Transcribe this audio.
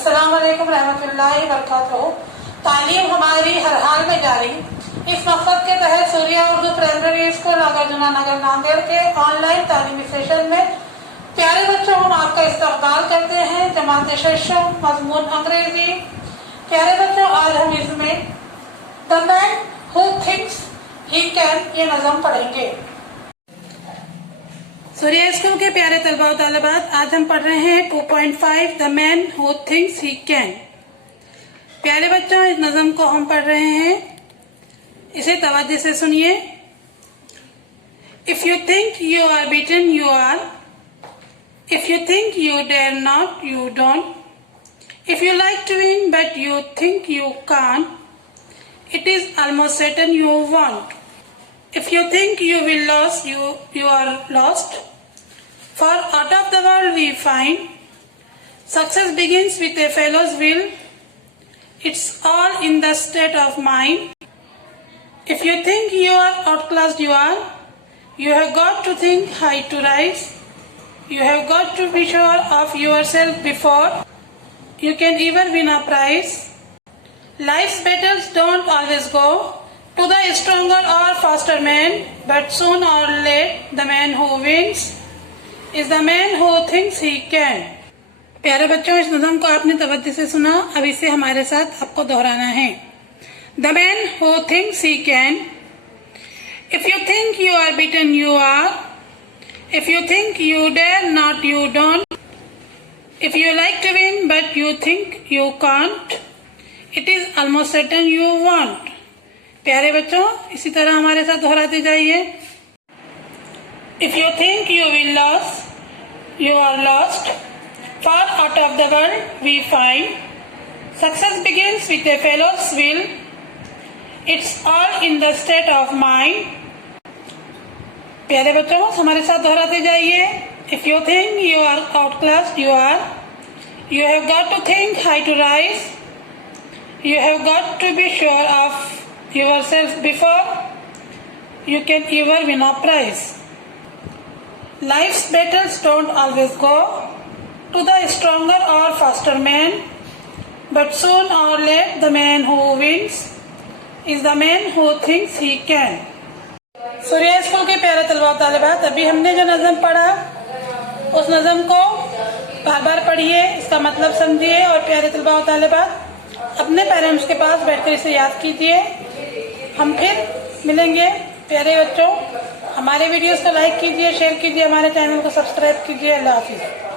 अस्सलाम वालेकुम रहमतुल्लाहि बरकातहू। तालीम हमारी हर हाल में जारी। इस मकसद के तहत सूर्या उर्दू प्राइमरी स्कूल नागरजुना नगर नांदेड़ के ऑनलाइन तालीमी सेशन में प्यारे बच्चों हम आपका इस्तकबाल करते हैं। जमात शशो मजमून अंग्रेजी। प्यारे बच्चों, आज हम इसमें the man who thinks he can ये नज़म पढ़ेंगे। सूर्या स्कूल के प्यारे तलबा और तालिबात, आज हम पढ़ रहे हैं 2.5 the man who thinks he can. प्यारे बच्चों, इस नज़म को हम पढ़ रहे हैं, इसे तवज्जो से सुनिए। If you think you are beaten you are, if you think you dare not you don't, if you like to win but you think you can't, it is almost certain you won't. If you think you will lose, you are lost. For out of the world we find success begins with a fellow's will. It's all in the state of mind. If you think you are outclassed, you have got to think high to rise. You have got to be sure of yourself before you can ever win a prize. Life's battles don't always go to the stronger or faster man, but soon or late the man who wins is the man who thinks he can. प्यारे बच्चों, इस नज़म को आपने तवज्जो से सुना, अब इसे हमारे साथ आपको दोहराना है। The man who thinks he can. If you think you are beaten, you are. If you think you dare not, you don't. If you like to win but you think you can't, it is almost certain you won't. प्यारे बच्चों, इसी तरह हमारे साथ दोहराते जाइए। If you think you will lose, you are lost. Far out of the world we find success begins with a fellow's will. It's all in the state of mind. प्यारे बच्चों, हमारे साथ दोहराते जाइए। If you think you are outclassed, you are. You have got to think high to rise. You have got to be sure of yourself before you can ever win a prize. Life's battles don't always go to the stronger or faster man, but soon or late the man who wins is the man who thinks he can. Surya school के प्यारे तलबा तालिबात, अभी हमने जो नज़म पढ़ा उस नज़म को बार बार पढ़िए, इसका मतलब समझिए और प्यारे तलबा और तालिबात अपने पेरेंट्स के पास बैठकर इसे याद कीजिए। हम फिर मिलेंगे। प्यारे बच्चों, हमारे वीडियोस को लाइक कीजिए, शेयर कीजिए, हमारे चैनल को सब्सक्राइब कीजिए। अल्लाह हाफिज़।